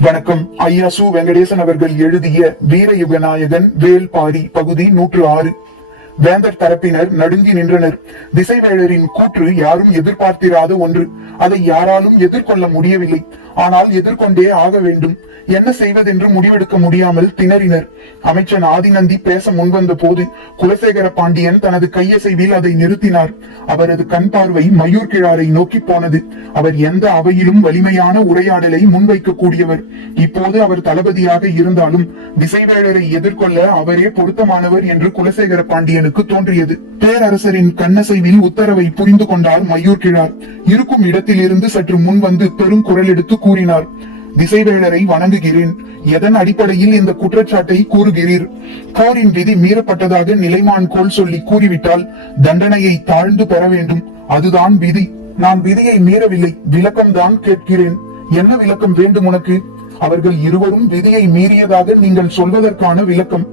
வணக்கம். ஐயா சு வெங்கடேசன் அவர்கள் எழுதிய வீரயுகநாயகன் வேல்பாரி பாரி பகுதி நூற்று ஆறு. வேந்தர் தரப்பினர் நடுங்கி நின்றனர். திசைவேழரின் கூற்று யாரும் எதிர்பார்த்திராத ஒன்று. அதை யாராலும் எதிர்கொள்ள முடியவில்லை. ஆனால் எதிர்கொண்டே ஆக வேண்டும். என்ன செய்வதென்று முடிவெடுக்க முடியாமல் திணறினர். அமைச்சன் ஆதிநந்தி பேச முன்வந்த போது குலசேகர பாண்டியன் தனது கையசைவில் அதை நிறுத்தினார். அவரது கண் பார்வை மயூர் கிழாரை நோக்கி போனது. அவர் எந்த அவையிலும் வலிமையான உரையாடலை முன்வைக்க கூடியவர் இப்போது அவர் தளபதியாக இருந்தாலும் திசைவேழரை எதிர்கொள்ள அவரே பொருத்தமானவர் என்று குலசேகர பாண்டியனுக்கு தோன்றியது. பேரரசரின் கண்ணசைவில் உத்தரவை புரிந்து கொண்டார் மயூர் கிழார். இருக்கும் இடத்திலிருந்து சற்று முன் வந்து பெருங்குரல் எடுத்து கூறினார் திசைவேளரை வணங்குகிறேன். எதன் அடிப்படையில் இந்த குற்றச்சாட்டை கூறுகிறீர்? போரின் விதி மீறப்பட்டதாக நிலைமான் கோல் சொல்லி கூறிவிட்டால் தண்டனையை தாழ்ந்து பெற வேண்டும். அதுதான் விதி. நான் விதியை மீறவில்லை. விளக்கம் தான் கேட்கிறேன். என்ன விளக்கம் வேண்டும் உனக்கு? அவர்கள் இருவரும் விதியை மீறியதாக நீங்கள் சொல்வதற்கான விளக்கம்.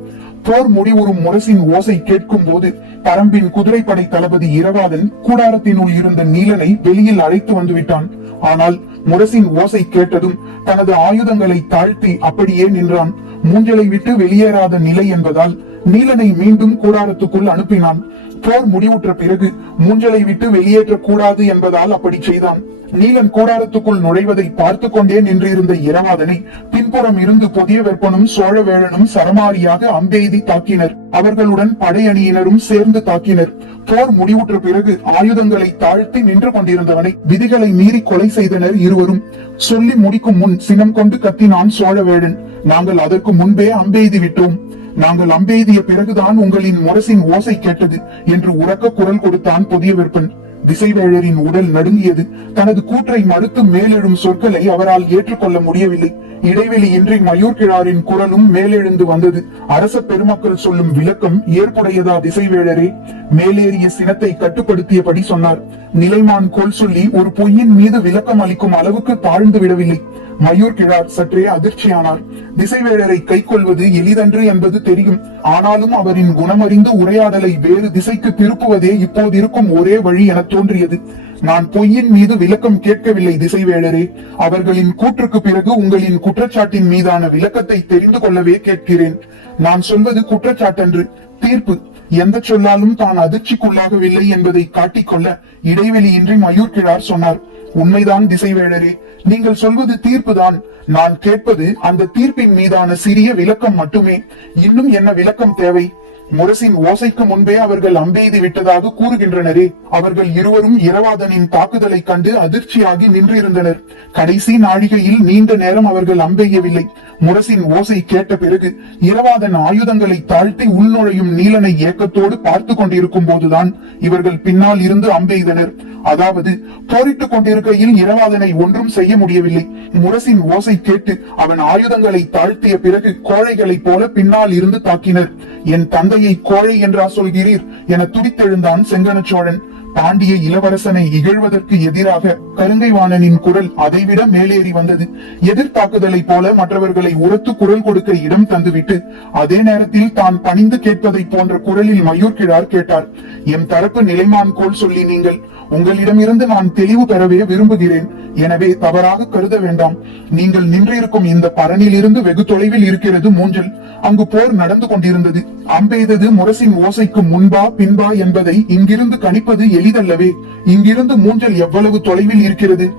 போர் முடிவுறும் முரசின் ஓசை கேட்கும் போது பரம்பின் குதிரைப்படை தளபதி இரவாதன் கூடாரத்தினுள் இருந்த நீலனை வெளியில் அழைத்து வந்துவிட்டான். ஆனால் முரசின் ஓசை கேட்டதும் தனது ஆயுதங்களை தாழ்த்தி அப்படியே நின்றான். மூஞ்சலை விட்டு வெளியேறாத நிலை என்பதால் நீலனை மீண்டும் கூடாரத்துக்குள் அனுப்பினான். போர் முடிவுற்ற பிறகு மூஞ்சலை விட்டு வெளியேற்ற கூடாது என்பதால் அப்படி செய்தான். நீலன் கூடாரத்துக்குள் நுழைவதை பார்த்து கொண்டே நின்றிருந்த இரவாதனை பின்புறம் இருந்து புதிய வெப்பனும் சோழவேழனும் சரமாரியாக அம்பெய்தி தாக்கினர். அவர்களுடன் படையணியினரும் சேர்ந்து தாக்கினர். போர் முடிவுற்ற பிறகு ஆயுதங்களை தாழ்த்தி நின்று கொண்டிருந்தவனை விதிகளை மீறி கொலை செய்தனர் இருவரும். சொல்லி முடிக்கும் முன் சினம் கொண்டு கத்தினான் சோழவேழன். நாங்கள் அதற்கு முன்பே அம்பெய்தி விட்டோம். நாங்கள் அம்பெய்திய பிறகுதான் உங்களின் முரசின் ஓசை கேட்டது என்று உறக்க குரல் கொடுத்தான் புதிய விற்பன். திசைவேழரின் உடல் நடுங்கியது. தனது கூற்றை மறுத்து மேலெழும் சொற்களை அவரால் ஏற்றுக்கொள்ள முடியவில்லை. இடைவெளி இன்றி மயூர் கிழாரின் குரலும் மேலெழுந்து வந்தது. அரச பெருமக்கள் சொல்லும் விளக்கம் ஏற்புடையதா திசைவேழரே? மேலேறிய சினத்தை கட்டுப்படுத்தியபடி சொன்னார். நிலைமான் கோல் சொல்லி ஒரு பொய்யின் மீது விளக்கம் அளிக்கும் அளவுக்கு தாழ்ந்து விடவில்லை. மயூர் கிழார் சற்றே அதிர்ச்சியானார். திசைவேழரை கை கொள்வது எளிதன்று என்பது தெரியும். ஆனாலும் அவரின் குணமறிந்து உரையாடலை வேறு திசைக்கு திருப்புவதே இப்போது இருக்கும் ஒரே வழி என தோன்றியது. நான் பொய்யின் மீது விளக்கம் கேட்கவில்லை திசைவேழரே அவர்களின் கூற்றுக்கு பிறகு உங்களின் குற்றச்சாட்டின் மீதான விளக்கத்தை தெரிந்து கொள்ளவே கேட்கிறேன். நான் சொல்வது குற்றச்சாட்டன்று. தீர்ப்பு. எந்த சொல்லாலும் தான் அதிர்ச்சிக்குள்ளாகவில்லை என்பதை காட்டிக்கொள்ள இடைவெளியின்றி மயூர் கிழார் சொன்னார். உண்மைதான் திசைவேழரே நீங்கள் சொல்வது தீர்ப்புதான். நான் கேட்பது அந்த தீர்ப்பின் மீதான சிறிய விளக்கம் மட்டுமே. இன்னும் என்ன விளக்கம் தேவை? முரசின் ஓசைக்கு முன்பே அவர்கள் அம்பெய்து விட்டதாக கூறுகின்றனரே. அவர்கள் இருவரும் இரவாதனின் தாக்குதலை கண்டு அதிர்ச்சியாகி நின்றிருந்தனர். கடைசி நாழிகையில் நீண்ட நேரம் அவர்கள் அம்பெய்யவில்லை. முரசின் ஓசை கேட்ட பிறகு இரவாதன் ஆயுதங்களை தாழ்த்தி உள்நுழையும் நீலனை ஏக்கத்தோடு பார்த்து கொண்டிருக்கும் போதுதான் இவர்கள் பின்னால் இருந்து அம்பெய்தனர். அதாவது போரிட்டுக் கொண்டிருக்கையில் இரவாதனை ஒன்றும் செய்ய முடியவில்லை. முரசின் ஓசை கேட்டு அவன் ஆயுதங்களை தாழ்த்திய பிறகு கோழைகளைப் போல பின்னால் இருந்து தாக்கினர். என் தந்தையை கோழை என்றா சொல்கிறீர்? என துடித்தெழுந்தான் செங்கன சோழன் பாண்டிய இளவரசனை இகழ்வதற்கு எதிராக கருங்கை வாணனின் குரல் அதைவிட மேலேறி வந்தது. எதிர்த்தாக்குதலை போல மற்றவர்களை உரத்து குரல் கொடுக்க இடம் தந்துவிட்டு அதே நேரத்தில் தான் பணிந்து கேட்பதை போன்ற குரலில் மயூர் கிழார் கேட்டார். எம் தரப்பு நிலைமான் கோல் சொல்லி நீங்கள் உங்களிடமிருந்து நான் தெளிவு பெறவே விரும்புகிறேன். எனவே தவறாக கருத வேண்டாம். நீங்கள் நின்றிருக்கும் இந்த பரனிலிருந்து வெகு தொலைவில் இருக்கிறது மூஞ்சல் அங்கு போர் நடந்து கொண்டிருந்தது. அம்பெய்தது முரசின் ஓசைக்கு முன்பா பின்பா என்பதை இங்கிருந்து கணிப்பது எளிதல்லவே. இங்கிருந்து மூஞ்சல் எவ்வளவு தொலைவில் இருக்கிறது?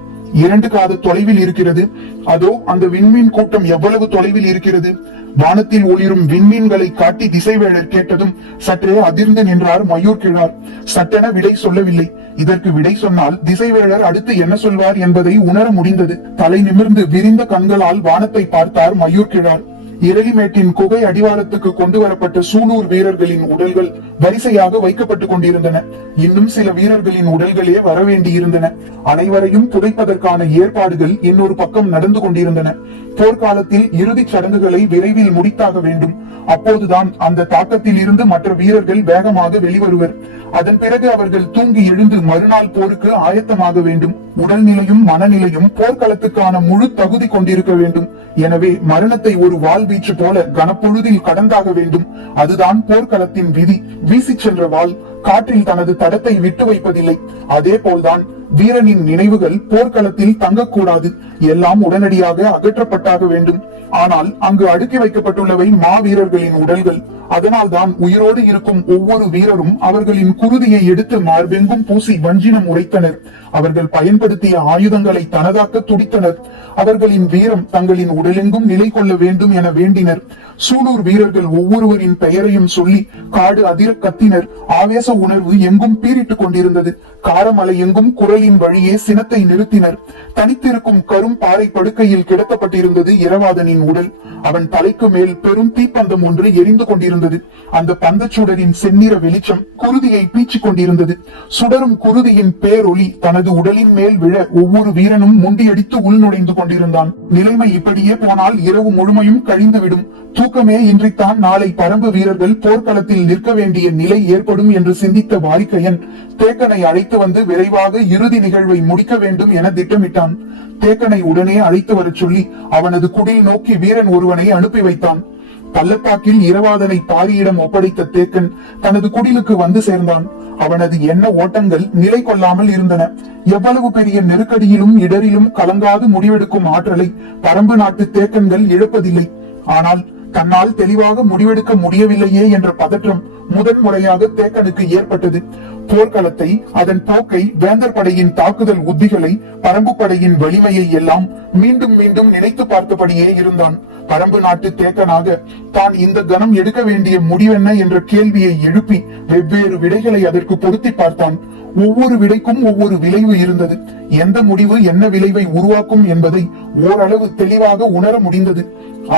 இரண்டு காத தொலைவில் இருக்கிறது. அதோ அந்த விண்மீன் கூட்டம் எவ்வளவு தொலைவில் இருக்கிறது? வானத்தில் ஒளிரும் விண்மீன்களை காட்டி திசைவேழர் கேட்டதும் சற்றே அதிர்ந்து நின்றார் மயூர் கிழார். சட்டென விடை சொல்லவில்லை. இதற்கு விடை சொன்னால் திசைவேழர் அடுத்து என்ன சொல்வார் என்பதை உணர முடிந்தது. தலை நிமிர்ந்து விரிந்த கண்களால் வானத்தை பார்த்தார் மயூர் கிழார். இறைமேட்டின் குகை அடிவாரத்துக்கு கொண்டு வரப்பட்ட சூலூர் வீரர்களின் உடல்கள் வரிசையாக வைக்கப்பட்டுக் கொண்டிருந்தன. இன்னும் சில வீரர்களின் உடல்களே வரவேண்டியிருந்தன. அனைவரையும் புதைப்பதற்கான ஏற்பாடுகள் இன்னொரு பக்கம் நடந்து கொண்டிருந்தன. போர்க்காலத்தில் இறுதிச் சடங்குகளை விரைவில் முடித்தாக வேண்டும். அப்போதுதான் அந்த தாக்கத்தில் இருந்து மற்ற வீரர்கள் வேகமாக வெளிவருவர். அதன் பிறகு அவர்கள் தூங்கி எழுந்து மறுநாள் போருக்கு ஆயத்தமாக வேண்டும். உடல்நிலையும் மனநிலையும் போர்க்களத்துக்கான முழு தகுதி கொண்டிருக்க வேண்டும். எனவே மரணத்தை ஒரு வால் வீச்சு போல கனப்பொழுதில் கடந்தாக வேண்டும். அதுதான் போர்க்களத்தின் விதி. வீசிச் சென்ற வால் காற்றில் தனது தடத்தை விட்டு வைப்பதில்லை. அதே போல்தான் வீரனின் நினைவுகள் போர்க்களத்தில் தங்கக்கூடாது. எல்லாம் உடனடியாக அகற்றப்பட்டாக வேண்டும். ஆனால் அங்கு அடுக்கி வைக்கப்பட்டுள்ளவை மாவீரர்களின் உடல்கள். அதனால்தான் உயிரோடு இருக்கும் ஒவ்வொரு வீரரும் அவர்களின் குருதியை எடுத்து மார்பெங்கும் பூசி வஞ்சினம் உரைத்தனர். அவர்கள் பயன்படுத்திய ஆயுதங்களை தனதாக்க துடித்தனர். அவர்களின் வீரம் தங்களின் உடலெங்கும் நிலை கொள்ள வேண்டும் என வேண்டினர். சூலூர் வீரர்கள் ஒவ்வொருவரின் பெயரையும் சொல்லி காடு அதிர கத்தினர். ஆவேச உணர்வு எங்கும் பீரிட்டுக் கொண்டிருந்தது. காரமலை எங்கும் குரலின் வழியே சினத்தை நிறுத்தினர். தனித்திருக்கும் கரும் பாறை படுக்கையில் கிடத்தப்பட்டிருந்தது இரவாதனின் உடல். அவன் தலைக்கு மேல் பெரும் தீப்பந்தம் ஒன்று எரிந்து கொண்டிருந்தது. அந்த பந்தச்சுடரின் செந்நிற வெளிச்சம் குருதியை பீச்சிக் கொண்டிருந்தது. சுடரும் குருதியின் பேரொளி தனது உடலின் மேல் விழ ஒவ்வொரு வீரனும் முண்டியடித்து உள்நுழைந்து கொண்டிருந்தான். நிலைமை இப்படியே போனால் இரவு முழுமையும் கழிந்துவிடும். தூக்கமே இன்றித்தான் நாளை பரம்பு வீரர்கள் போர்க்களத்தில் நிற்க வேண்டிய நிலை ஏற்படும் என்று சிந்தித்த வாரிக்கையன் தேக்கனை அழைத்து வந்து விரைவாக இறுதி நிகழ்வை முடிக்க வேண்டும் என திட்டமிட்டான். தேக்கனை உடனே அழைத்து வரச் சொல்லி அவனது குடில் நோக்கி வீரன் ஒருவனை அனுப்பி வைத்தான். பள்ளத்தாக்கில் இரவாதனை பாரியிடம் ஒப்படைத்த தேக்கன் தனது குடிலுக்கு வந்து சேர்ந்தான். அவனது எண்ண ஓட்டங்கள் நிலை கொள்ளாமல் இருந்தன. எவ்வளவு பெரிய நெருக்கடியிலும் இடரிலும் கலங்காது முடிவெடுக்கும் ஆற்றலை பரம்பு நாட்டு தேக்கன்கள் இழப்பதில்லை. ஆனால் தன்னால் தெளிவாக முடிவெடுக்க முடியவில்லையே என்ற பதற்றம் முதன் முறையாக தேக்கனுக்கு ஏற்பட்டது. போர்க்களத்தை அதன் போக்கை வேந்தர் படையின் தாக்குதல் உத்திகளை பரம்பு படையின் வலிமையை எல்லாம் மீண்டும் மீண்டும் நினைத்து பார்த்தபடியே இருந்தான். பரம்பு நாட்டு தேக்கனாக தான் இந்த கணம் எடுக்க வேண்டிய முடிவென்ன என்ற கேள்வியை எழுப்பி வெவ்வேறு விடைகளை அதற்கு பொருத்தி பார்த்தான். ஒவ்வொரு விடைக்கும் ஒவ்வொரு விளைவு இருந்தது. எந்த முடிவு என்ன விளைவை உருவாக்கும் என்பதை ஓரளவு தெளிவாக உணர முடிந்தது.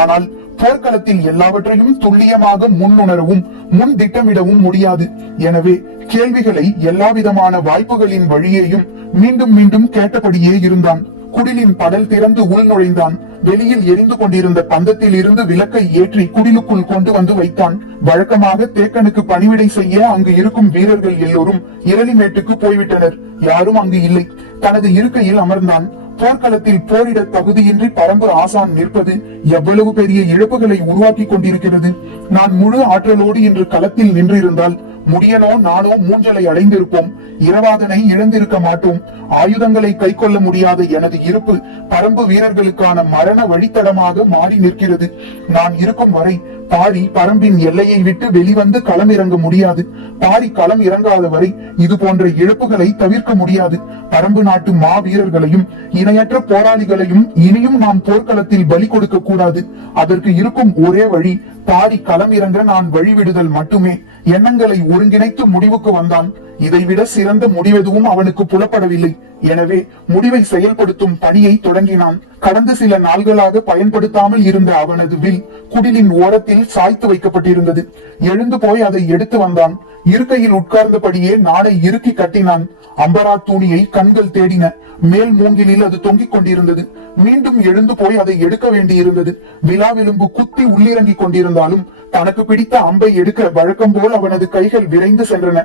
ஆனால் போர்க்களத்தில் எல்லாவற்றையும் துல்லியமாக முன்னுணரவும் முன் திட்டமிடவும் முடியாது. எனவே கேள்விகளை எல்லாவிதமான வாய்ப்புகளின் வழியேயும் மீண்டும் மீண்டும் கேட்டபடியே இருந்தான். குடிலின் படல் திறந்து உள் நுழைந்தான். வெளியில் எரிந்து கொண்டிருந்த பந்தத்தில் இருந்து விளக்கை ஏற்றி குடிலுக்குள் கொண்டு வந்து வைத்தான். வழக்கமாக தேக்கனுக்கு பணிவிடை செய்ய அங்கு இருக்கும் வீரர்கள் எல்லோரும் இரளிமேட்டுக்கு போய்விட்டனர். யாரும் அங்கு இல்லை. தனது இருக்கையில் அமர்ந்தான். போர்க்களத்தில் போரிட தகுதியின்றி பரம்பு ஆசான் நிற்பது எவ்வளவு பெரிய இழப்புகளை உருவாக்கி கொண்டிருக்கிறது. நான் முழு ஆற்றலோடு இன்று களத்தில் நின்றிருந்தால் முடியனோ நானோ மூஞ்சலை அடைந்திருப்போம். இரவாதனை இழந்திருக்க மாட்டோம். ஆயுதங்களை கை கொள்ள முடியாத எனது இருப்பு பரம்பு வீரர்களுக்கான மரண வழித்தடமாக மாறி நிற்கிறது. நான் இருக்கும் வரை பாரி பரம்பின் எல்லையை விட்டு வெளிவந்து களம் இறங்க முடியாது. பாரி களம் இறங்காத வரை இது போன்ற இழப்புகளை தவிர்க்க முடியாது. பரம்பு நாட்டு மாவீரர்களையும் இணையற்ற போராளிகளையும் இனியும் நாம் போர்க்களத்தில் பலி கொடுக்க கூடாது அதற்கு இருக்கும் ஒரே வழி பாடி களம் இறங்க நான் வழிவிடுதல் மட்டுமே. எண்ணங்களை ஒருங்கிணைத்து முடிவுக்கு வந்தான். இதைவிட சிறந்த முடிவெதுவும் அவனுக்கு புலப்படவில்லை. எனவே முடிவை செயல்படுத்தும் பணியை தொடங்கினான். கடந்த சில நாள்களாக பயன்படுத்தாமல் இருந்த அவனது வில் குடிலின் ஓரத்தில் சாய்த்து வைக்கப்பட்டிருந்தது. எழுந்து போய் அதை எடுத்து வந்தான். இருக்கையில் உட்கார்ந்தபடியே நாடை இறுக்கி கட்டினான். அம்பரா தூணியை கண்கள் தேடின. மேல் மூங்கிலில் அது தொங்கிக் கொண்டிருந்தது. மீண்டும் எழுந்து போய் அதை எடுக்க வேண்டியிருந்தது. விழாவிலும்பு குத்தி உள்ளிறங்கிக் கொண்டிருந்தாலும் தனக்கு பிடித்த அம்பை எடுக்க வழக்கம் போல் அவனது கைகள் விரைந்து சென்றன.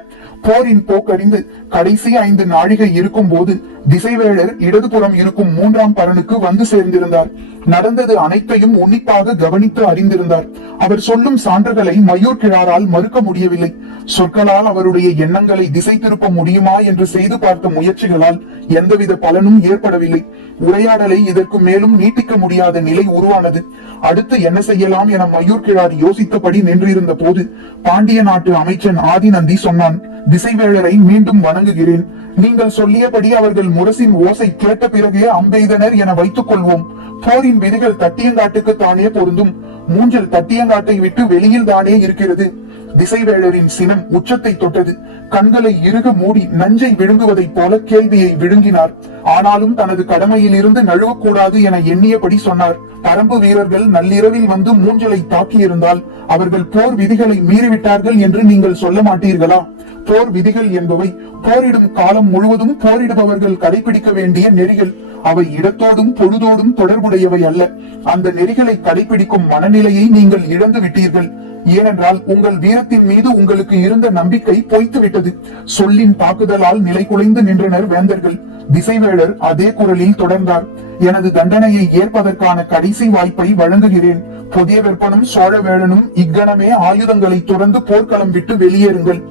போரின் போக்கறிந்து கடைசி ஐந்து நாழிகை இருக்கும் போது திசைவேளர் இடதுபுறம் இருக்கும் மூன்றாம் பரனுக்கு வந்து சேர்ந்திருந்தார். நடந்தது அனைத்தையும் உன்னிப்பாக கவனித்து அறிந்திருந்தார். அவர் சொல்லும் சான்றுகளை மயூர் கிழாரால் மறுக்க முடியவில்லை. சொற்களால் அவருடைய எண்ணங்களை திசை திருப்ப முடியுமா என்று செய்து பார்த்த முயற்சிகளால் எந்தவித பலனும் ஏற்படவில்லை. உரையாடலை இதற்கு மேலும் நீட்டிக்க முடியாத நிலை உருவானது. அடுத்து என்ன செய்யலாம் என மயூர் கிழார் யோசித்தபடி நின்றிருந்த போது பாண்டிய நாட்டு அமைச்சன் ஆதிநந்தி சொன்னான் திசைவேழரை மீண்டும் வணங்குகிறேன். நீங்கள் சொல்லியபடி அவர்கள் முரசின் ஓசை கேட்ட பிறகே அம்பெய்தனர் என வைத்துக் கொள்வோம் போரின் விதிகள் தட்டியங்காட்டுக்கு தானே பொருந்தும். மூஞ்சல் தட்டியங்காட்டை விட்டு வெளியில் தானே இருக்கிறது. திசைவேழரின் சினம் உச்சத்தை தொட்டது. கண்களை இறுக மூடி நஞ்சை விழுங்குவதைப் போல கேள்வியை விழுங்கினார். ஆனாலும் தனது கடமையில் இருந்து நழுவக்கூடாது என எண்ணியபடி சொன்னார். பரம்பு வீரர்கள் நள்ளிரவில் வந்து மூஞ்சலை தாக்கியிருந்தால் அவர்கள் போர் விதிகளை மீறிவிட்டார்கள் என்று நீங்கள் சொல்ல மாட்டீர்களா? போர் விதிகள் என்பவை போரிடும் காலம் முழுவதும் போரிடுபவர்கள் கடைபிடிக்க வேண்டிய நெறிகள். அவை இடத்தோடும் பொழுதோடும் தொடர்புடையவை அல்ல. அந்த நெறிகளை கடைபிடிக்கும் மனநிலையை நீங்கள் இழந்து விட்டீர்கள் ஏனென்றால் உங்கள் வீரத்தின் மீது உங்களுக்கு இருந்த நம்பிக்கை பொய்த்து விட்டது சொல்லின் தாக்குதலால் நிலை குலைந்து நின்றனர் வேந்தர்கள். திசைவேளர் அதே குரலில் தொடர்ந்தார். எனது தண்டனையை ஏற்பதற்கான கடைசி வாய்ப்பை வழங்குகிறேன். புதிய வெப்பனும் சோழவேளனும் இக்கணமே ஆயுதங்களை துறந்து போர்க்களம் விட்டு வெளியேறுங்கள்.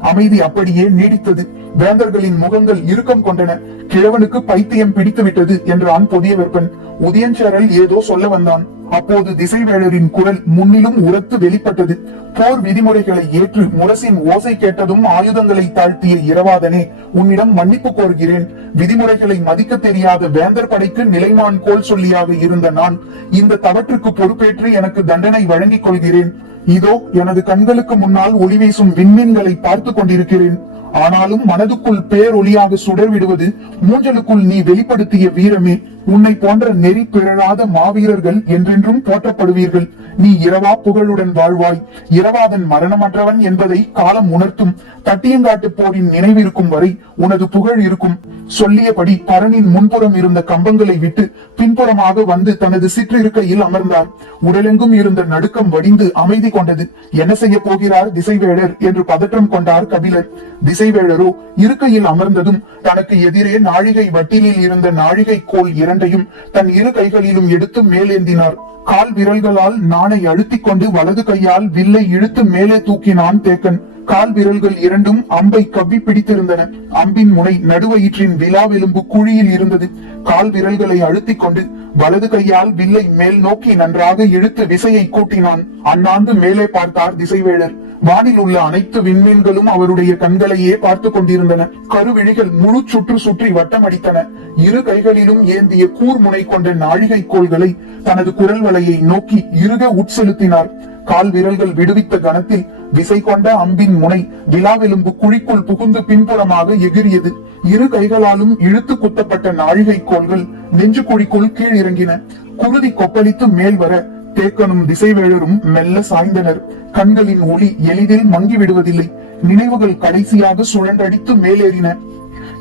அமைதி அப்படியே நீடித்தது. வேந்தர்களின் முகங்கள் இறுக்கம் கொண்டன. கிழவனுக்கு பைத்தியம் பிடித்து விட்டது என்றான் புதிய வெப்பன் உதயஞ்சரல் ஏதோ சொல்ல வந்தான். அப்போது திசைவேழரின் குரல் முன்னிலும் உரத்து வெளிப்பட்டது. போர் விதிமுறைகளை ஏற்று முரசின் ஓசை கேட்டதும் ஆயுதங்களை தாழ்த்திய இரவாதனே உன்னிடம் மன்னிப்பு கோருகிறேன். விதிமுறைகளை மதிக்க தெரியாத வேந்தர் படைக்கு நிலைமான் கோல் சொல்லியாக இருந்த நான் இந்த தவற்றுக்கு பொறுப்பேற்று எனக்கு தண்டனை வழங்கிக் கொள்கிறேன். இதோ எனது கண்களுக்கு முன்னால் ஒளி வீசும் விண்மீன்களை பார்த்துக் கொண்டிருக்கிறேன். ஆனாலும் மனதுக்குள் பேரொளியாக சுடர் விடுவது மூஞ்சலுக்குள் நீ வெளிப்படுத்திய வீரமே. உன்னை போன்ற நெறி பிறழாத மாவீரர்கள் என்றென்றும் போற்றப்படுவீர்கள். நீ இரவா புகழுடன் வாழ்வாய். இரவாதன் மரணமற்றவன் என்பதை காலம் உணர்த்தும். தட்டியங்காட்டு போரின் நினைவிருக்கும் வரை உனது புகழ் இருக்கும். சொல்லியபடி பரணின் முன்புறம் இருந்த கம்பங்களை விட்டு பின்புறமாக வந்து தனது சிற்றிருக்கையில் அமர்ந்தார். உடலெங்கும் இருந்த நடுக்கம் வடிந்து அமைதி கொண்டது. என்ன செய்ய போகிறார் திசைவேழர் என்று பதற்றம் கொண்டார் கபிலர். திசைவேழரோ இருக்கையில் அமர்ந்ததும் தனக்கு எதிரே நாழிகை வட்டிலில் இருந்த நாழிகை கோல் இரண்டையும் தன் இரு கைகளிலும் எடுத்து மேலேந்தினார். கால் விரல்களால் நாணை அழுத்திக் கொண்டு வலது கையால் வில்லை இழுத்து மேலே தூக்கினான் தேக்கன். கால் விரல்கள் இரண்டும் அம்பை கவ்வி பிடித்திருந்தன. அம்பின் முனை நடுவயிற்றின் விலாவெலும்பு குழியில் இருந்தது. கால் விரல்களை அழுத்திக் கொண்டு வலது கையால் வில்லை மேல் நோக்கி நன்றாக இழுத்து விசையை கூட்டினான். அண்ணாந்து மேலே பார்த்தார் திசைவேழர் வானில் உள்ள அனைத்து விண்மீன்களும் அவருடைய கண்களையே பார்த்து கொண்டிருந்தன. கருவிழிகள் முழு சுற்று சுற்றி வட்டமடித்தன. இரு கைகளிலும் ஏந்திய கூர்முனை கொண்ட நாழிகை கோள்களை தனது குரல் வலையை நோக்கி இறுக உட்செலுத்தினார். கால் விரல்கள் விடுவித்த கணத்தில் விசை கொண்ட அம்பின் முனை விழாவெலும்பு குழிக்குள் புகுந்து பின்புறமாக எகிரியது இரு கைகளாலும் இழுத்து குத்தப்பட்ட நாழிகை கோள்கள் நெஞ்சு குழிக்குள் கீழ் இறங்கின குருதி கொப்பளித்து மேல் வர தேக்கனும் திசைவேழரும் மெல்ல சாய்ந்தனர். கண்களின் ஒளி எளிதில் மங்கி விடுவதில்லை நினைவுகள் கடைசியாக சுழன்றடித்து மேலேறின.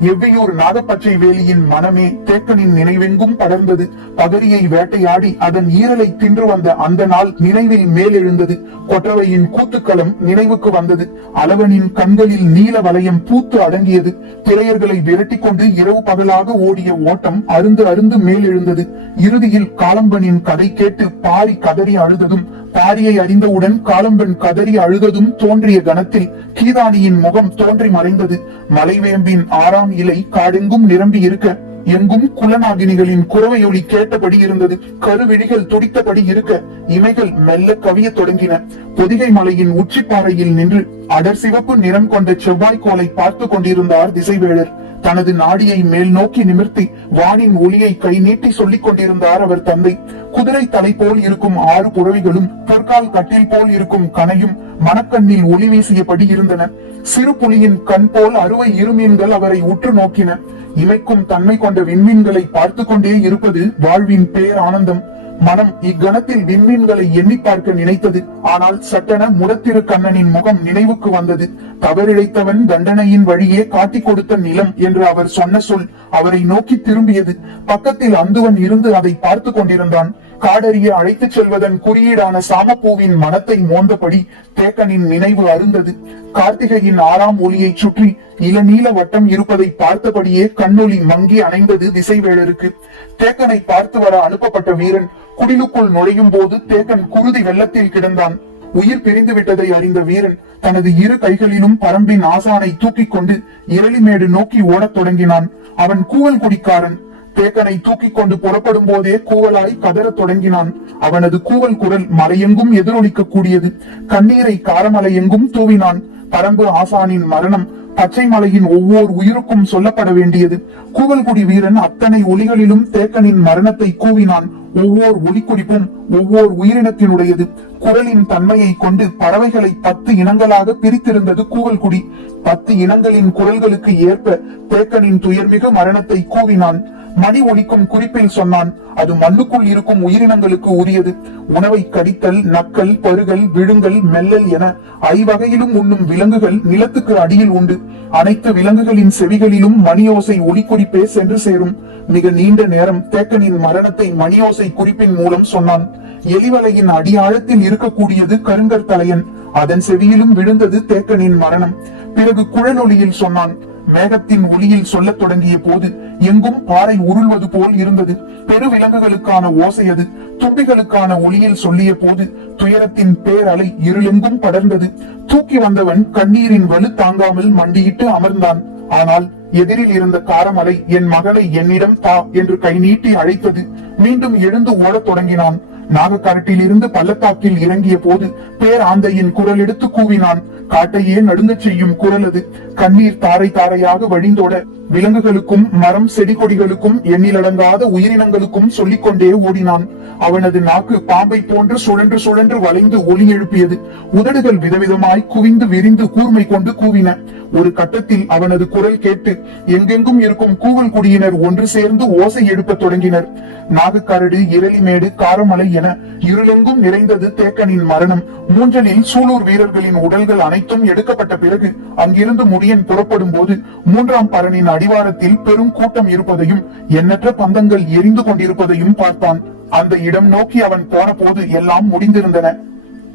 எவ்வியூர் நாகப்பச்சை வேலியின் மனமே தேக்கனின் நினைவெங்கும் படர்ந்தது. பகரியை வேட்டையாடி அதன் ஈரலை தின்று வந்த அந்த நாள் நினைவில் மேலெழுந்தது. கொற்றவையின் கூத்துக்களம் நினைவுக்கு வந்தது. அளவனின் கண்களில் நீல வளையம் பூத்து அடங்கியது. திரையர்களை விரட்டி கொண்டு இரவு பகலாக ஓடிய ஓட்டம் அருந்து அருந்து மேலெழுந்தது. இறுதியில் காலம்பனின் கதை கேட்டு பாரி கதறி அழுததும் பாரியை அறிந்தவுடன் காலம்பெண் கதறி அழுததும் தோன்றிய கணத்தில் கீதானியின் முகம் தோன்றி மறைந்தது. மலைவேம்பின் ஆறாம் இலை காடெங்கும் நிரம்பி இருக்க எங்கும் குலநாகினிகளின் குறவையொலி கேட்டபடி இருந்தது. கருவிழிகள் துடித்தபடி இருக்க இமைகள் மெல்ல கவிய தொடங்கின. பொதிகை மலையின் உச்சிப்பாறையில் நின்று அடர் சிவப்பு நிறம் கொண்ட செவ்வாய் கோலை பார்த்து கொண்டிருந்தார் திசைவேழர் தனது நாடியை மேல் நோக்கி நிமிர்த்தி வானின் ஒளியை கை நீட்டி சொல்லிக் கொண்டிருந்தார் அவர் தந்தை. குதிரை தலை போல் இருக்கும் ஆறு புறவிகளும் பொற்கால் கட்டில் போல் இருக்கும் கனையும் மணக்கண்ணில் ஒளி வீசியபடி இருந்தன. சிறு புலியின் கண் போல் அறுவை இருமீன்கள் அவரை உற்று நோக்கின. இமைக்கும் தன்மை கொண்ட விண்மீன்களை பார்த்து கொண்டே இருப்பது வாழ்வின் பேர் ஆனந்தம் மனம் இக்கணத்தில் விண்மீன்களை எண்ணி பார்க்க நினைத்தது. ஆனால் சட்டென முடத்திரு கண்ணனின் முகம் நினைவுக்கு வந்தது. தவறிழைத்தவன் தண்டனையின் வழியே காட்டிக் கொடுத்த நிலம் என்று அவர் சொன்ன சொல் அவரை நோக்கி திரும்பியது. பக்கத்தில் அந்துவன் இருந்து அதை பார்த்து கொண்டிருந்தான். காடறிய அழைத்துச் செல்வதன் குறியீடான சாமப்பூவின் மனத்தை மோந்தபடி தேக்கனின் நினைவு அருந்தது. கார்த்திகையின் ஆறாம் ஒளியைச் சுற்றி இளநீல வட்டம் இருப்பதை பார்த்தபடியே கண்ணொளி மங்கி அணைந்தது திசைவேளருக்கு. தேக்கனை பார்த்து வர அனுப்பப்பட்ட வீரன் குடிலுக்குள் நுழையும் போது தேக்கன் குருதி வெள்ளத்தில் கிடந்தான். உயிர் பிரிந்து விட்டதை அறிந்த வீரன் தனது இரு கைகளிலும் பரம்பின் ஆசானை தூக்கிக் கொண்டு இரளிமேடு நோக்கி ஓடத் தொடங்கினான். அவன் கூவல் குடிக்காரன். தேக்கனை தூக்கி கொண்டு புறப்படும் போதே கூவலாய் கதறத் தொடங்கினான். அவனது கூவல் குரல் மலையெங்கும் எதிரொலிக்க கூடியது கண்ணீரை காரமலை எங்கும் தூவினான். பரம்பு ஆசானின் மரணம் பச்சை மலையின் ஒவ்வொரு உயிருக்கும் சொல்லப்பட வேண்டியது. கூவல்குடி வீரன் அத்தனை ஒலிகளிலும் தேக்கனின் மரணத்தை கூவினான். ஒவ்வொரு ஒலிக்குறிப்பும் ஒவ்வொரு உயிரினத்தினுடையது. குரலின் தன்மையை கொண்டு பறவைகளை பத்து இனங்களாக பிரித்திருந்தது கூவல்குடி பத்து இனங்களின் குரல்களுக்கு ஏற்ப தேக்கனின் துயர்மிகு மரணத்தை கூவினான். மணி ஒலிக்கும் குறிப்பில் சொன்னான் அது மண்ணுக்குள் இருக்கும் உயிரினங்களுக்கு உரியது. உணவை கடித்தல் நக்கல் பருகல் விழுங்கல் மெல்லல் என ஐவகையிலும் உண்ணும் விலங்குகள் நிலத்துக்கு அடியில் உண்டு. அனைத்து விலங்குகளின் செவிகளிலும் மணியோசை ஒளிக்குறிப்பே சென்று சேரும். மிக நீண்ட நேரம் தேக்கனின் மரணத்தை மணியோசை குறிப்பின் மூலம் சொன்னான். எலிவலையின் அடியாழத்தில் இருக்கக்கூடியது கருங்கற்தலையன். அதன் செவியிலும் விழுந்தது தேக்கனின் மரணம். பிறகு குழலொலியில் சொன்னான் மேகத்தின் ஒளியில் சொல்லத் தொடங்கிய போது எங்கும் பாறை உருள்வது போல் இருந்தது. பெருவிலங்குகளுக்கான ஓசை அது. தும்பிகளுக்கான ஒளியில் சொல்லிய போது துயரத்தின் பேரலை இருளெங்கும் படர்ந்தது. தூக்கி வந்தவன் கண்ணீரின் வலு தாங்காமல் மண்டியிட்டு அமர்ந்தான். ஆனால் எதிரில் இருந்த காரமலை என் மகளை என்னிடம் தா என்று கை நீட்டி அழைத்தது. மீண்டும் எழுந்து ஓடத் தொடங்கினான். நாகக்கரட்டில் இருந்து பள்ளத்தாக்கில் இறங்கிய போது பேராந்தையின் குரல் எடுத்து கூவினான். காட்டையே நடுங்கச் செய்யும் குரல் அது. கண்ணீர் தாரை தாரையாக வழிந்தோட விலங்குகளுக்கும் மரம் செடி கொடிகளுக்கும் எண்ணிலடங்காத உயிரினங்களுக்கும் சொல்லிக்கொண்டே ஓடினான். அவனது நாக்கு பாம்பை போன்று சுழன்று சுழன்று வளைந்து ஒலி எழுப்பியது. உதடுகள் விதவிதமாய் குவிந்து விரிந்து கூர்மை கொண்டு கூவின. ஒரு கட்டத்தில் அவனது குரல் கேட்டு எங்கெங்கும் இருக்கும் கூவல் குடியினர் ஒன்று சேர்ந்து ஓசை எடுப்பத் தொடங்கினர். நாகுக்கரடு இரளிமேடு காரமலை என இருளெங்கும் நிறைந்தது தேக்கனின் மரணம். மூன்றலில் சூலூர் வீரர்களின் உடல்கள் அனைத்தும் எடுக்கப்பட்ட பிறகு அங்கிருந்து முடியன் புறப்படும் போது மூன்றாம் பரனின் அடிவாரத்தில் பெரும் கூட்டம் இருப்பதையும் எண்ணற்ற பந்தங்கள் எரிந்து கொண்டிருப்பதையும் பார்த்தான். அந்த இடம் நோக்கி அவன் போன போது எல்லாம் முடிந்திருந்தன.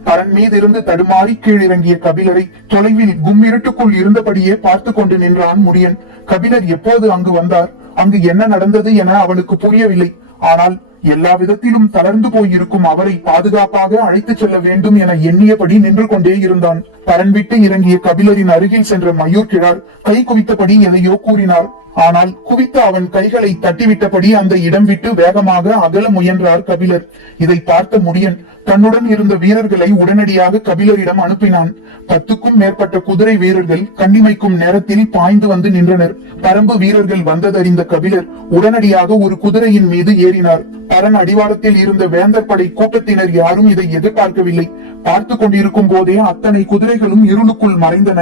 பரன் மீதிருந்து தடுமாறி கீழிறங்கிய கபிலரை தொலைவில் கும்மிருட்டுக்குள் இருந்தபடியே பார்த்து கொண்டு நின்றான் முடியன். கபிலர் எப்போது அங்கு வந்தார்? அங்கு என்ன நடந்தது என அவனுக்கு புரியவில்லை. ஆனால் எல்லா விதத்திலும் தளர்ந்து போயிருக்கும் அவரை பாதுகாப்பாக அழைத்துச் செல்ல வேண்டும் என எண்ணியபடி நின்று கொண்டே இருந்தான். பரன் விட்டு இறங்கிய கபிலரின் அருகில் சென்ற மயூர் கிழார் கை குவித்தபடி எதையோ கூறினார். ஆனால் குவித்த அவன் கைகளை தட்டிவிட்டபடி அந்த இடம் விட்டு வேகமாக அகல முயன்றார் கபிலர். இதை பார்த்த முடியன் தன்னுடன் இருந்த வீரர்களை உடனடியாக கபிலரிடம் அனுப்பினான். பத்துக்கும் மேற்பட்ட குதிரை வீரர்கள் கண்ணிமைக்கும் நேரத்தில் பாய்ந்து வந்து நின்றனர். பரம்பு வீரர்கள் வந்ததறிந்த கபிலர் உடனடியாக ஒரு குதிரையின் மீது ஏறினார். பரன் அடிவாரத்தில் இருந்த வேந்தர் படை கூட்டத்தினர் யாரும் இதை எதிர்பார்க்கவில்லை. பார்த்து கொண்டிருக்கும் போதே அத்தனை குதிரைகளும் இருளுக்குள் மறைந்தன.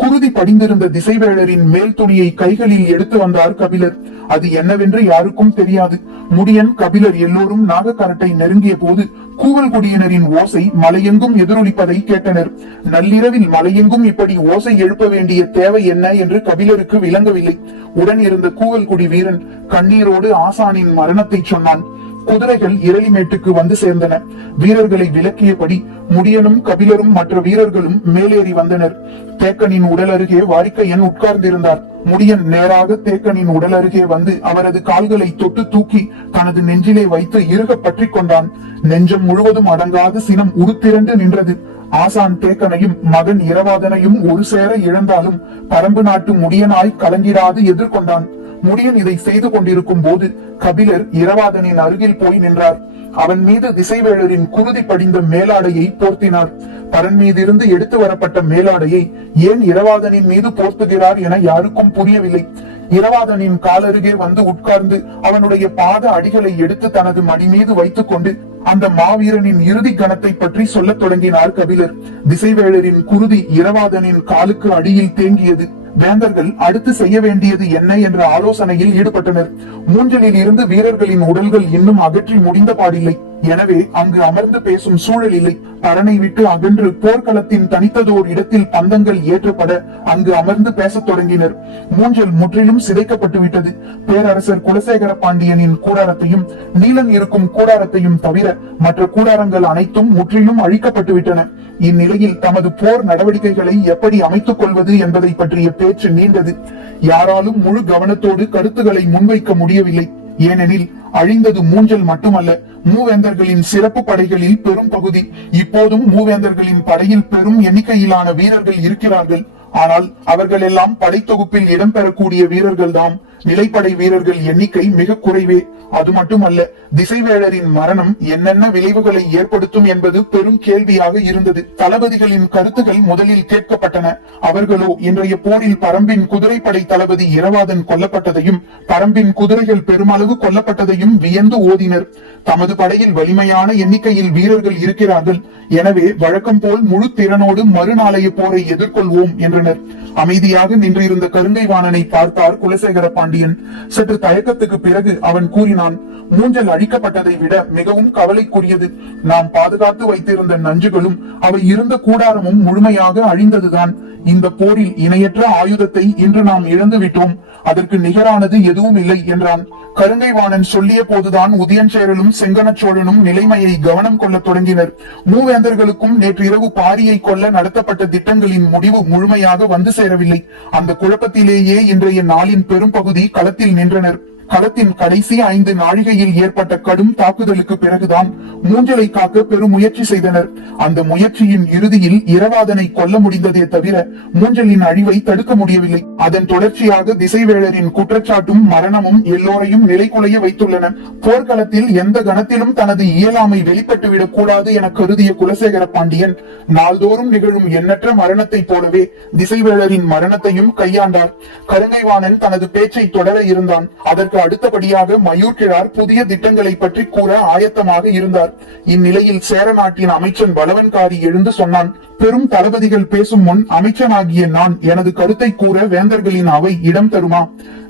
குருதி படிந்திருந்த திசைவேளரின் மேல் துணியை கைகளில் எடுத்து வந்தார் கபிலர். அது என்னவென்று யாருக்கும் தெரியாது. முடியன் கபிலர் எல்லோரும் நாகக்கரட்டை நெருங்கிய போது கூவல் குடியினரின் ஓசை மலையெங்கும் எதிரொலிப்பதை கேட்டனர். நள்ளிரவில் மலையெங்கும் இப்படி ஓசை எழுப்ப வேண்டிய தேவை என்ன என்று கபிலருக்கு விளங்கவில்லை. உடன் இருந்த கூவல் குடி வீரன் கண்ணீரோடு ஆசானின் மரணத்தை சொன்னான். குதிரைகள் இரளிமேட்டுக்கு வந்து சேர்ந்தன. வீரர்களை விலக்கியபடி முடியனும் கபிலரும் மற்ற வீரர்களும் மேலேறி வந்தனர். தேக்கனின் உடல் அருகே வாரிக்கையன் உட்கார்ந்திருந்தார். முடியன் நேராக தேக்கனின் உடல் அருகே வந்து அவரது கால்களை தொட்டு தூக்கி தனது நெஞ்சிலே வைத்து இருக பற்றி கொண்டான். நெஞ்சம் முழுவதும் அடங்காத சினம் உருத்திரண்டு நின்றது. ஆசான் தேக்கனையும் மகன் இரவாதனையும் ஒரு சேர இழந்தாலும் பரம்பு நாட்டு முடியனாய் கலங்கிடாது எதிர்கொண்டான். முடியன் இதை செய்து கொண்டிருக்கும் போது கபிலர் இரவாதனின் அருகில் போய் நின்றார். அவன் மீது திசைவேளரின் குருதி படிந்த மேலாடையை போர்த்தினார். பரன் மீதிருந்து எடுத்து வரப்பட்ட மேலாடையை ஏன் இரவாதனின் மீது போர்த்துகிறார் என யாருக்கும் புரியவில்லை. இரவாதனின் காலருகே வந்து உட்கார்ந்து அவனுடைய பாத அடிகளை எடுத்து தனது மடி மீது வைத்துக் கொண்டு அந்த மாவீரனின் இறுதி கணத்தை பற்றி சொல்லத் தொடங்கினார் கபிலர். திசைவேளரின் குருதி இரவாதனின் காலுக்கு அடியில் தேங்கியது. வேந்தர்கள் அடுத்து செய்ய வேண்டியது என்ன என்ற ஆலோசனையில் ஈடுபட்டனர். மூஞ்சலில் இருந்து வீரர்களின் உடல்கள் இன்னும் அகற்றி முடிந்த பாடில்லை. எனவே அங்கு அமர்ந்து பேசும் சூழல் இல்லை பரனை விட்டு அகன்று போர்க்களத்தின் தனித்ததோர் இடத்தில் பந்தங்கள் ஏற்றப்பட அங்கு அமர்ந்து பேசத் தொடங்கினர். மூஞ்சல் முற்றிலும் சிதைக்கப்பட்டு விட்டது. பேரரசர் குலசேகர பாண்டியனின் கூடாரத்தையும் நீலன் இருக்கும் கூடாரத்தையும் தவிர மற்ற கூடாரங்கள் அனைத்தும் முற்றிலும் அழிக்கப்பட்டு விட்டன. இந்நிலையில் தமது போர் நடவடிக்கைகளை எப்படி அமைத்துக் கொள்வது என்பதை பற்றிய பேச்சு நீண்டது. யாராலும் முழு கவனத்தோடு கருத்துக்களை முன்வைக்க முடியவில்லை. ஏனெனில் அழிந்தது மூஞ்சல் மட்டுமல்ல மூவேந்தர்களின் சிறப்பு படைகளில் பெரும் பகுதி. இப்போதும் மூவேந்தர்களின் படையில் பெரும் எண்ணிக்கையிலான வீரர்கள் இருக்கிறார்கள். ஆனால் அவர்கள் எல்லாம் படைத்தொகுப்பில் இடம்பெறக்கூடிய வீரர்கள் தாம் நிலைப்படை வீரர்கள் எண்ணிக்கை மிக குறைவே. அது மட்டுமல்ல திசைவேழரின் மரணம் என்னென்ன விளைவுகளை ஏற்படுத்தும் என்பது பெரும் கேள்வியாக இருந்தது. தளபதிகளின் கருத்துகள் முதலில் கேட்கப்பட்டன. அவர்களோ இன்றைய போரில் பரம்பின் குதிரைப்படை தளபதி இரவாதன் கொல்லப்பட்டதையும் பரம்பின் குதிரைகள் பெருமளவு கொல்லப்பட்டதையும் வியந்து ஓதினர். தமது படையில் வலிமையான எண்ணிக்கையில் வீரர்கள் இருக்கிறார்கள். எனவே வழக்கம் போல் முழு திறனோடு மறுநாளைய போரை எதிர்கொள்வோம் கொண்டனர். அமைதியாக நின்றிருந்த கருங்கை வாணனை பார்த்தார் குலசேகர பாண்டியன். சற்று தயக்கத்துக்கு பிறகு அவன் கூறினான் மூஞ்சல் அழிக்கப்பட்டதை விட மிகவும் கவலைக்குரியது. நாம் பாதுகாத்து வைத்திருந்த நஞ்சுகளும் அவை இருந்த கூடாரமும் முழுமையாக அழிந்ததுதான். இந்த போரில் இணையற்ற ஆயுதத்தை இன்று நாம் இழந்து விட்டோம் அதற்கு நிகரானது எதுவும் இல்லை என்றான். கருங்கை வாணன் சொல்லிய போதுதான் உதயஞ்சேரலும் செங்கனச்சோழனும் நிலைமையை கவனம் கொள்ளத் தொடங்கினர். மூவேந்தர்களுக்கும் நேற்று இரவு பாரியை கொல்ல நடத்தப்பட்ட திட்டங்களின் முடிவு முழுமையாக வந்து சேரவில்லை. அந்த குழப்பத்திலேயே இன்றைய நாளின் பெரும் பகுதி களத்தில் நின்றனர். களத்தின் கடைசி ஐந்து நாழிகையில் ஏற்பட்ட கடும் தாக்குதலுக்கு பிறகுதான் மூஞ்சலை காக்க பெரும் முயற்சி செய்தனர். அந்த முயற்சியின் இறுதியில் இரவாதனை கொல்ல முடிந்ததே தவிர மூஞ்சலின் அழிவை தடுக்க முடியவில்லை. அதன் தொடர்ச்சியாக திசைவேளரின் குற்றச்சாட்டும் மரணமும் எல்லோரையும் நிலைக்குலைய வைத்துள்ளன. போர்க்களத்தில் எந்த கணத்திலும் தனது இயலாமை வெளிப்பட்டுவிடக் கூடாது என கருதிய குலசேகர பாண்டியன் நாள்தோறும் நிகழும் எண்ணற்ற மரணத்தை போலவே திசைவேளரின் மரணத்தையும் கையாண்டார். கருங்கைவாணன் தனது பேச்சை தொடர இருந்தான். அதற்கு அடுத்தபடியாக மயூர்கிழார் புதிய திட்டங்களை பற்றி கூற ஆயத்தமாக இருந்தார். இந்நிலையில் சேர நாட்டின் அமைச்சன் பலவன்காரி எழுந்து சொன்னான் பெரும் தளபதிகள் பேசும் முன் அமைச்சனாகிய நான் எனது கருத்தை கூற வேந்தர்களின் அவை இடம் தருமா?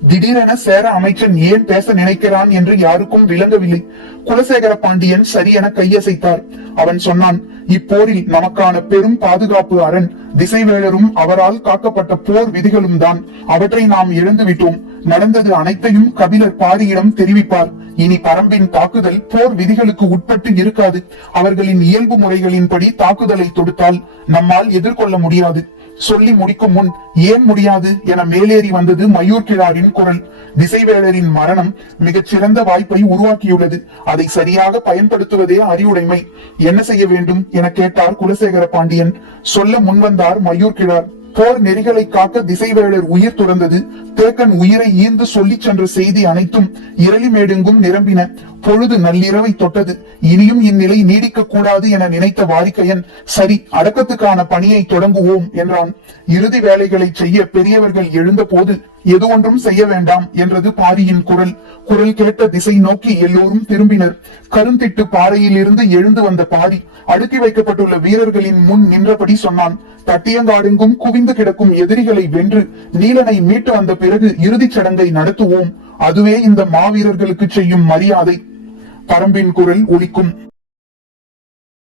திடீரென சேர அமைச்சன் ஏன் பேச நினைக்கிறான் என்று யாருக்கும் விளங்கவில்லை. குலசேகர பாண்டியன் சரியென கையசைத்தார். அவன் சொன்னான் இப்போரில் நமக்கான பெரும் பாதுகாப்பு அரண் திசைவேளரும் அவரால் காக்கப்பட்ட போர் விதிகளும் தான். அவற்றை நாம் இழந்து விட்டோம் நடந்தது அனைத்தையும் கபிலர் பாரியிடம் தெரிவிப்பார். இனி பரம்பின் தாக்குதல் போர் விதிகளுக்கு உட்பட்டு இருக்காது. அவர்களின் இயல்பு முறைகளின்படி தாக்குதலை தொடுத்தால் நம்மால் எதிர்கொள்ள முடியாது. சொல்லி முடிக்கும் முன் ஏன் முடியாது என மேலேறி வந்தது மயூர் கிழாரின் குரல். திசைவேளரின் மரணம் மிகச் சிறந்த வாய்ப்பை உருவாக்கியுள்ளது. அதை சரியாக பயன்படுத்துவதே அறிவுடைமை. என்ன செய்ய வேண்டும் என கேட்டார் குலசேகர பாண்டியன். சொல்ல முன்வந்தார் மயூர் கிழார். போர் நெறிகளை காக்க திசைவேளர் உயிர் துறந்தது. தேக்கன் உயிரை ஈந்து சொல்லிச் சென்ற செய்தி அனைத்தும் இரளிமேடெங்கும் நிரம்பின. பொழுது நள்ளிரவை தொட்டது. இனியும் இந்நிலை நீடிக்க கூடாது என நினைத்த வாரிக்கையன் சரி அடக்கத்துக்கான பணியை தொடங்குவோம் என்றான். இறுதி வேலைகளை செய்ய பெரியவர்கள் எழுந்தபோது எது ஒன்றும் செய்ய வேண்டாம் என்றது பாரியின் குரல். குரல் கேட்ட திசை நோக்கி எல்லோரும் திரும்பினர். கருந்திட்டு பாறையில் இருந்து எழுந்து வந்த பாரி அடுக்கி வைக்கப்பட்டுள்ள வீரர்களின் முன் நின்றபடி சொன்னான் தட்டியங்காடெங்கும் குவிந்து கிடக்கும் எதிரிகளை வென்று நீலனை மீட்டு வந்த பிறகு இறுதிச் சடங்கை நடத்துவோம். அதுவே இந்த மாவீரர்களுக்கு செய்யும் மரியாதை. பரம்பின் குரல் ஒலிக்கும்